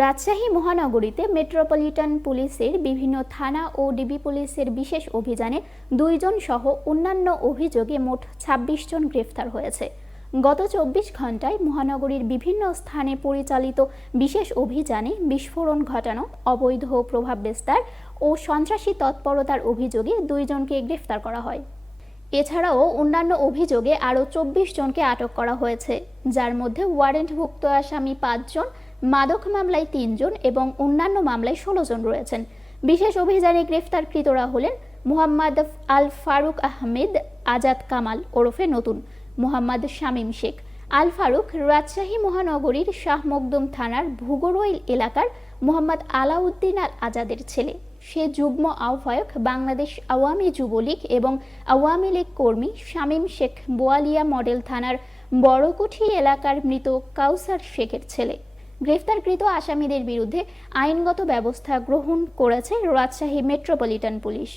রাজশাহী মহানগরীতে মেট্রোপলিটন পুলিশের বিভিন্ন থানা ও ডিবি পুলিশের বিশেষ অভিযানে দুইজন সহ অন্যান্য অভিযোগে মোট ২৬ জন গ্রেফতার হয়েছে। গত চব্বিশ ঘন্টায় মহানগরীর বিভিন্ন স্থানে পরিচালিত বিশেষ অভিযানে বিস্ফোরণ ঘটানো, অবৈধ প্রভাব বিস্তার ও সন্ত্রাসী তৎপরতার অভিযোগে দুইজনকে গ্রেফতার করা হয়। এছাড়াও অন্যান্য অভিযোগে আরও চব্বিশ জনকে আটক করা হয়েছে, যার মধ্যে ওয়ারেন্টভুক্ত আসামি পাঁচজন মাদক মামলায় তিনজন এবং অন্যান্য মামলায় ষোলো জন রয়েছেন। বিশেষ অভিযানে গ্রেফতারকৃতরা হলেন মুহাম্মদ আল ফারুক আহমেদ, আজাদ কামাল ওরফে নতুন, মোহাম্মদ শামীম শেখ। আল ফারুক রাজশাহী মহানগরীর শাহ মকদুম থানার ভুগরইল এলাকার মোহাম্মদ আলাউদ্দিন আল আজাদের ছেলে। সে যুগ্ম আহ্বায়ক, বাংলাদেশ আওয়ামী যুবলীগ এবং আওয়ামী লীগ কর্মী শামীম শেখ বোয়ালিয়া মডেল থানার বড়কুঠি এলাকার মৃত কাউসার শেখের ছেলে। গ্রেফতারকৃত আসামিদের বিরুদ্ধে আইনগত ব্যবস্থা গ্রহণ করেছে রাজশাহী মেট্রোপলিটন পুলিশ.